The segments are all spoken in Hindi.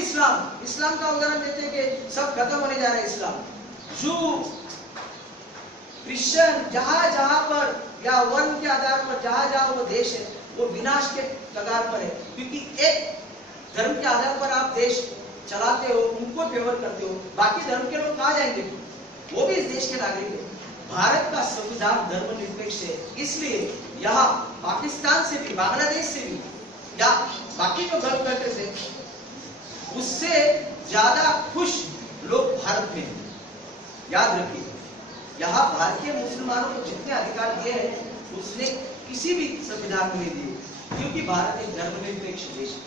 इस्लाम, इस्लाम का उदाहरण देते हैं कि सब खत्म होने जा रहा है इस्लाम। जू, क्रिश्चियन, जहां जहां पर या वर्ण के आधार पर जहां जहां वो देश है वो विनाश के कगार पर है, क्योंकि एक धर्म के आधार पर आप देश चलाते हो, उनको फेवर करते हो, बाकी धर्म के लोग कहाँ जाएंगे? वो भी इस देश के नागरिक है। भारत का संविधान धर्मनिरपेक्ष है, इसलिए यहाँ पाकिस्तान से भी, बांग्लादेश से भी या बाकी जो गल्फ कंट्रीज है उससे ज्यादा खुश लोग भारत में हैं। याद रखिए, यहाँ भारतीय मुसलमानों को जितने अधिकार दिए हैं उसने किसी भी संविधान में नहीं दिए, क्योंकि भारत एक धर्मनिरपेक्ष देश है।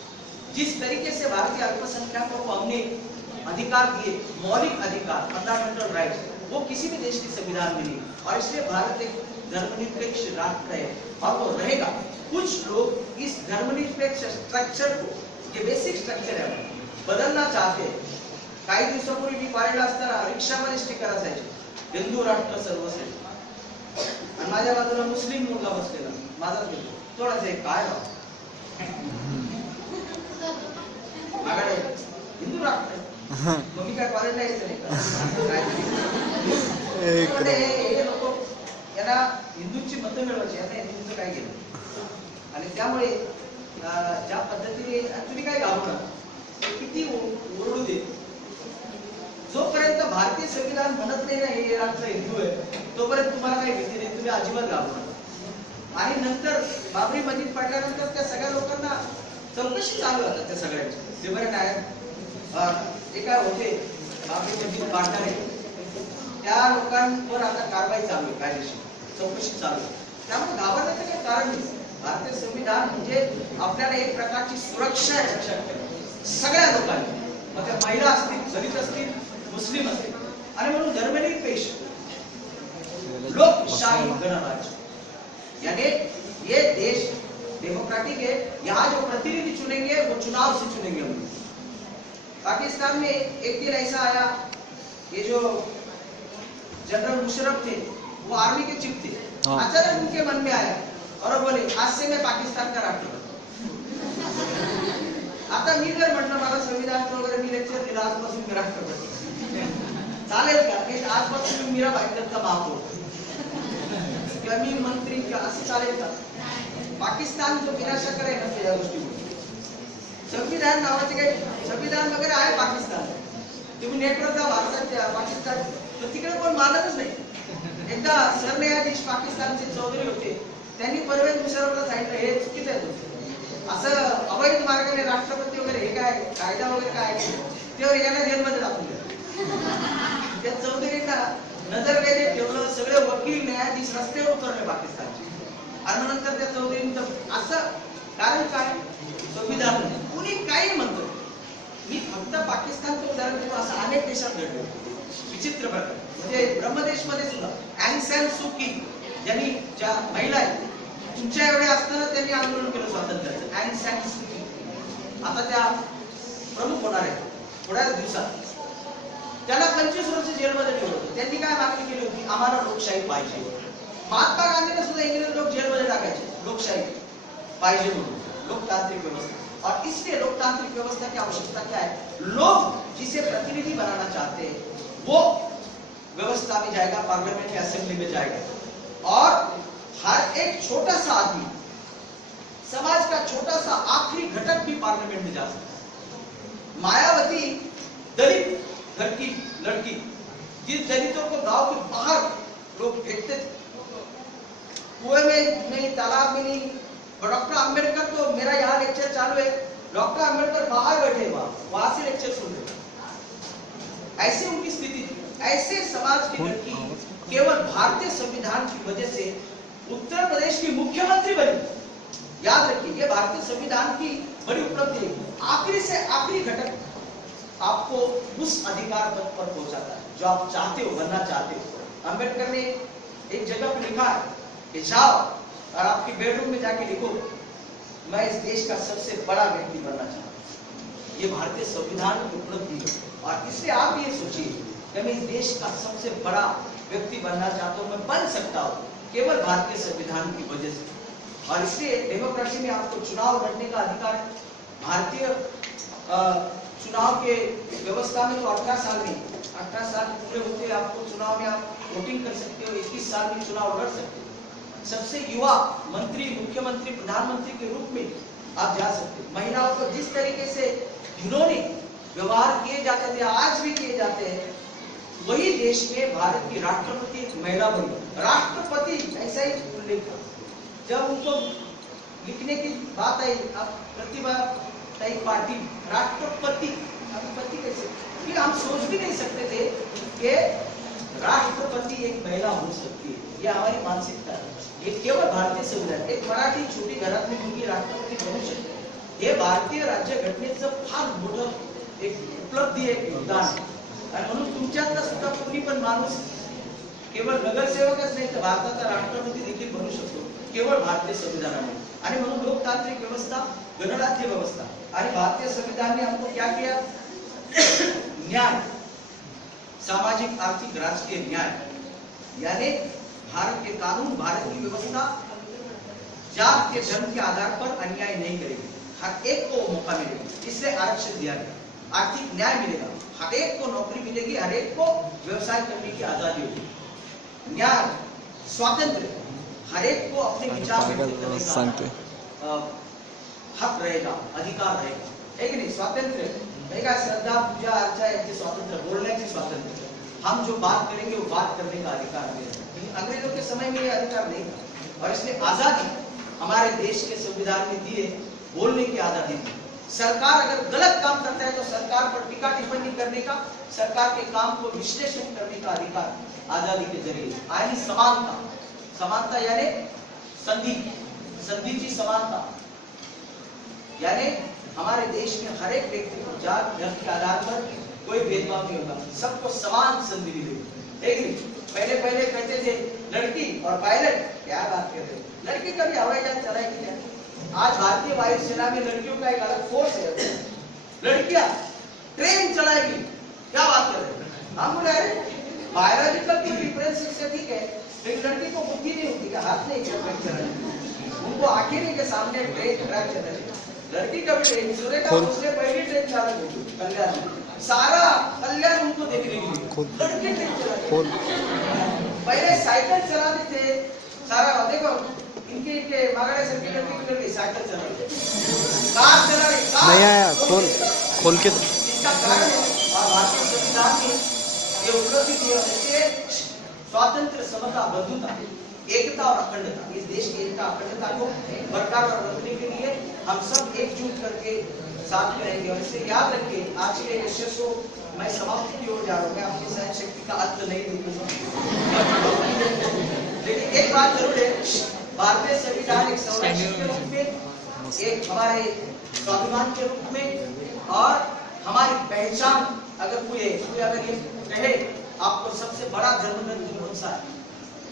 जिस तरीके से भारतीय अल्पसंख्यकों को हमने अधिकार दिए, मौलिक अधिकार, फंडामेंटल राइट्स, वो किसी भी देश के संविधान में नहीं, और इसलिए भारत एक धर्मनिरपेक्ष राष्ट्र है और वो रहेगा। कुछ लोग इस धर्मनिरपेक्ष स्ट्रक्चर को, ये बेसिक स्ट्रक्चर है, बदलना चाहते हैं। काही दिवसापूर्वी मी कॉलेजला असताना रिक्षामध्ये स्टिकर असायचे, हिंदू राष्ट्र सर्वश्रेष्ठ, आणि माझ्या बाजूला मुस्लिम मुलगा बसलेला, माझाच मित्र, थोडासा एक काय राव माझ्याकडे हिंदू राष्ट्र, मग मी काय कॉलेजला यायचं नाही लोक यांना हिंदूंची मतं मिळवायची, यांना हिंदूंचं काय केलं, आणि त्यामुळे ज्या पद्धतीने तुम्ही काय घालू नका, किती ओरडू दे, जोपर्यंत भारतीय संविधान म्हणत नाही ना हे राष्ट्र हिंदू आहे तोपर्यंत तुम्हाला काही भीती नाही, तुम्ही अजिबात घाबरू नका। आणि नंतर बाबरी मस्जिद पडल्यानंतर त्या सगळ्या लोकांना चौकशी चालू होतात, त्या सगळ्यांची जे बरे नाही ते काय होते बाबरी मस्जिद पाडणारे त्या लोकांवर आता कारवाई चालू आहे, कायदेशीर चौकशी चालू आहे, त्यामुळे घाबरण्याचं काही कारण नाही। भारतीय संविधान म्हणजे आपल्याला एक प्रकारची सुरक्षा आहे लक्षात ठेवा सगळ्या लोकांनी, मग त्या महिला असतील, दलित असतील, मुस्लिम असतील, आणि म्हणून धर्मनिरपेक्ष लोकशाही गणराज्य, यानी ये देश डेमोक्रेटिक है, यहाँ जो प्रतिनिधि चुनेंगे वो चुनाव से चुनेंगे हम। पाकिस्तान में एक दिन ऐसा आया, ये जो जनरल मुशर्रफ थे वो आर्मी के चीफ थे, अचानक उनके मन में आया और बोले आज से मैं पाकिस्तान का राष्ट्रपति। आता मी जर म्हटलं मला संविधान वगैरे मी लेक्चर दिलं आजपासून मी राष्ट्रपती चालेल का? की आजपासून मी मीरा भाईंदरचा महापौर किंवा मी मंत्री किंवा असं चालेल का? पाकिस्तान जो विनाशकर आहे ना त्या गोष्टीमुळे संविधान नावाचे काही संविधान वगैरे आहे पाकिस्तान, तुम्ही नेटवर जा भारताच्या पाकिस्तान तर तिकडे कोण मानतच नाही। एकदा सरन्यायाधीश पाकिस्तानचे चौधरी होते, त्यांनी परवेज मुशर्रफला सांगितलं हे चुकीचं आहे तुमचं, असं अवैध मार्गाने राष्ट्रपती वगैरे हे काय कायदा वगैरे काय तेव्हा यांना जेलमध्ये टाकून दिलं। त्या चौधरींना नजरबंदीत ठेवलं, सगळे वकील न्यायाधीश रस्त्यावर उतरले पाकिस्तानचे, आणि नंतर त्या चौधरींचं असं कारण काय? संविधान कुणी काही म्हणतं, मी फक्त पाकिस्तानचं उदाहरण देतो, असं अनेक देशात घडलं विचित्र प्रकार, म्हणजे ब्रह्मदेशमध्ये सुद्धा अँग सॅन सू की ज्यांनी ज्या महिला आहेत तुमच्या एवढे असताना त्यांनी आंदोलन केलं स्वातंत्र्याचं, अँग सॅन सू की आता त्या प्रमुख होणार आहेत थोड्या दिवसात, त्याला 25 वर्ष जेलमध्ये ठेवलं होतं। त्यांनी काय मागणी केली होती? आम्हाला लोकशाही पाहिजे। महात्मा गांधीने सुद्धा इंग्रज लोक जेलमध्ये टाकायचे, लोकशाही पाहिजे म्हणून, लोकतांत्रिक व्यवस्था, और इसलिए लोकतांत्रिक व्यवस्था की आवश्यकता क्या है? लोग जिसे प्रतिनिधि बनाना चाहते हैं वो व्यवस्था में जाएगा, पार्लियामेंट में, असेंबली में जाएगा, और हर एक छोटा सा आदमी, समाज का छोटा सा आखिरी घटक भी पार्लियामेंट में जा सकता है। मायावती दलित घर की लड़की, जिन दलितों को गांव के बाहर लोग फेंकते थे, कुएं में नहीं, तालाब में नहीं, डॉक्टर अंबेडकर तो मेरा यहाँ लेक्चर चालू है, डॉक्टर अंबेडकर बाहर बैठे वहां से लेक्चर सुन रहे, ऐसी उनकी स्थिति थी। ऐसे समाज की लड़की केवल भारतीय संविधान की वजह से उत्तर प्रदेश की मुख्यमंत्री बनी। याद रखिए, ये भारतीय संविधान की बड़ी उपलब्धि है। आखिरी से आखिरी घटक आपको उस अधिकार पद पर पहुंचाता है जो आप चाहते हो, बनना चाहते हो। अंबेडकर ने एक जगह पर लिखा है कि जाओ और आपकी बेडरूम में जाके लिखो, मैं इस देश का सबसे बड़ा व्यक्ति बनना चाहता हूँ। ये भारतीय संविधान की उपलब्धि है, और इसलिए आप ये सोचिए कि मैं इस देश का सबसे बड़ा व्यक्ति बनना चाहता हूँ, मैं बन सकता हूँ केवल भारतीय संविधान की वजह से। और इसलिए डेमोक्रेसी में आपको चुनाव लड़ने का अधिकार है। भारतीय चुनाव के व्यवस्था में तो 18 साल पूरे होते आपको चुनाव में आप वोटिंग कर सकते हो, 21 साल में चुनाव लड़ सकते हो। सबसे युवा मंत्री, मुख्यमंत्री, प्रधानमंत्री के रूप में आप जा सकते हो। महिलाओं को जिस तरीके से घिनौने व्यवहार किए जाते थे, आज भी किए जाते हैं, वही देश में भारत की राष्ट्रपति एक महिला बनी। राष्ट्रपति ऐसा ही उल्लेख था। जब उनको लिखने की बात आई, अब प्रतिभा पाटिल राष्ट्रपति, अधिपति कैसे, फिर हम सोच भी नहीं सकते थे कि राष्ट्रपति एक महिला हो सकती है। यह हमारी मानसिकता है। ये केवल भारतीय संविधान, एक मराठी छोटी घरात में मुलगी राष्ट्रपती बनू शकते, हे भारतीय राज्य घटनेचं फार मोठं एक उपलब्धी, एक योगदान आहे। आणि म्हणून तुमच्यातला सुद्धा कोणी पण माणूस केवळ नगरसेवकच नाही तर भारताचा राष्ट्रपती देखील बनू शकतो, केवळ भारतीय संविधानामुळे। आणि म्हणून लोकतांत्रिक व्यवस्था, गणराज्य व्यवस्था आणि भारतीय संविधान ने हमको क्या किया? न्याय, सामाजिक, आर्थिक, राजकीय न्याय, यानी भारत के कानून, भारत की व्यवस्था जात के धर्म के आधार पर अन्याय नहीं करेगी, हर एक को मौका मिलेगा, इसलिए आरक्षण दिया गया। आर्थिक न्याय मिलेगा, हर एक को नौकरी मिलेगी, हर एक को व्यवसाय करने की आजादी होगी। न्याय, स्वातंत्र, हर एक को अपने विचार व्यक्त करने का हक रहेगा, अधिकार रहेगा, है कि नहीं? स्वातंत्र रहेगा, श्रद्धा, पूजा, अर्चा यांचे स्वातंत्र्य, बोलण्याचे स्वातंत्र्य, हम जो बात करेंगे वो बात करने का अधिकार है। अंग्रेजों के समय में ये अधिकार नहीं था, और इसलिए आजादी हमारे देश के संविधान में दिए, बोलने की आजादी दी। सरकार अगर गलत काम करता है तो सरकार पर टीका टिप्पणी करने का, सरकार के काम को विश्लेषण करने का अधिकार आजादी के जरिए। आणि समानता, समानता यानी संधीची समानता, यानी हमारे देश में हर एक व्यक्ति को जात धर्म के आधार पर कोई भेदभाव नहीं होगा, सबको समान संधि मिलेगी। पहले कहते थे लड़की और पायलट, क्या बात करते हैं, लड़की कभी हवाई जहाज चलाएगी क्या? आज भारतीय वायुसेना में लड़कियों का एक अलग फोर्स है, लड़कियां ट्रेन चलाएगी, क्या बात कर रहे हैं? हम बोले अरे बायोलॉजिकल की डिफरेंस से ठीक है, लेकिन लड़की को बुद्धि नहीं होती, हाथ नहीं चलाएगी, उनको आंखें नहीं के सामने ट्रेन ट्रैक चलाएगी। लड़की कभी ट्रेन, सूर्य का उसने पहली ट्रेन चालू होगी कल्याण में, सारा कल्याण उनको देखने के लिए लड़की ट्रेन चलाती। पहले साइकिल चलाते थे, सारा देखो इनके मागड़े से लड़की साइकिल चलाते, कार चला रही, खोल के, इसका कारण है और भारतीय संविधान ने ये उपलब्धि दी है, स्वातंत्र, समता, बंधुता, एकता और अखंडता। इस देश की एकता, अखंडता को बरकरार रखने के लिए हम सब एकजुट करके साथ में रहेंगे। और इसे याद रखिए, आज के लेक्चर को मैं समाप्ति की ओर जा रहा हूँ, मैं अपनी सहन शक्ति का अंत नहीं देखूंगा, लेकिन एक बात जरूर है, भारतीय संविधान एक संरक्षण के रूप में, एक हमारे स्वाभिमान के रूप में और हमारी पहचान, अगर कोई अगर ये कहे आपको सबसे बड़ा धर्म ग्रंथ कौन सा है,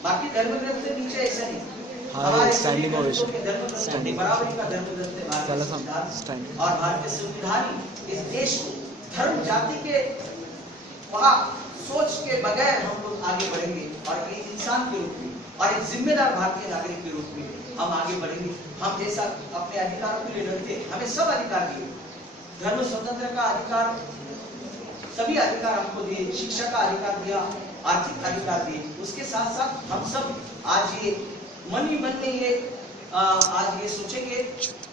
बाकी धर्म ग्रंथ से नीचे ऐसा नहीं, हमारे स्टैंडिंग ओवेशन, बराबरी का धर्म ग्रंथ है भारतीय संविधान। और भारतीय संविधान इस देश को धर्म जाति के वहाँ सोच के बगैर हम लोग आगे बढ़ेंगे, और एक इंसान के रूप में और एक जिम्मेदार भारतीय नागरिक के रूप में हम आगे बढ़ेंगे। हम जैसा अपने अधिकारों के लिए लड़ते, हमें सब अधिकार दिए, धर्म स्वतंत्र का अधिकार, सभी अधिकार हमको दिए, शिक्षा का अधिकार दिया, आर्थिक अधिकार दिए, उसके साथ साथ हम सब आज ये मन ही मन में ये आज ये सोचेंगे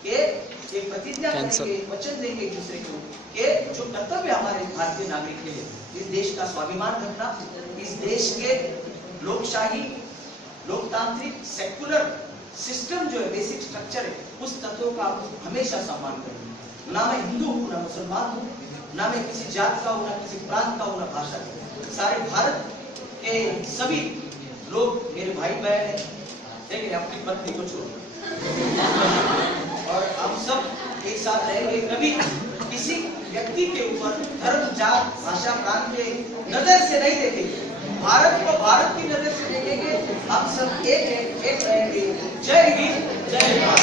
कि एक प्रतिज्ञा करेंगे, वचन देंगे एक दूसरे को कि जो कर्तव्य हमारे भारतीय नागरिक के लिए, इस देश का स्वाभिमान रखना, इस देश के लोकशाही, लोकतांत्रिक, सेकुलर सिस्टम जो है, बेसिक स्ट्रक्चर है, उस तत्वों का हमेशा सम्मान करेंगे। ना मैं हिंदू हूँ, ना मुसलमान हूँ, ना मैं किसी जात का हूँ, ना किसी प्रांत का हूँ, ना भाषा का, सारे भारत के सभी लोग मेरे भाई बहन हैं, लेकिन अपनी पत्नी को छोड़, और हम सब एक साथ रहेंगे, कभी किसी व्यक्ति के ऊपर धर्म, जात, भाषा, प्रांत के नजर से नहीं देखेंगे, भारत को भारत की नजर से देखेंगे, हम सब एक रहेंगे। जय हिंद, जय भारत।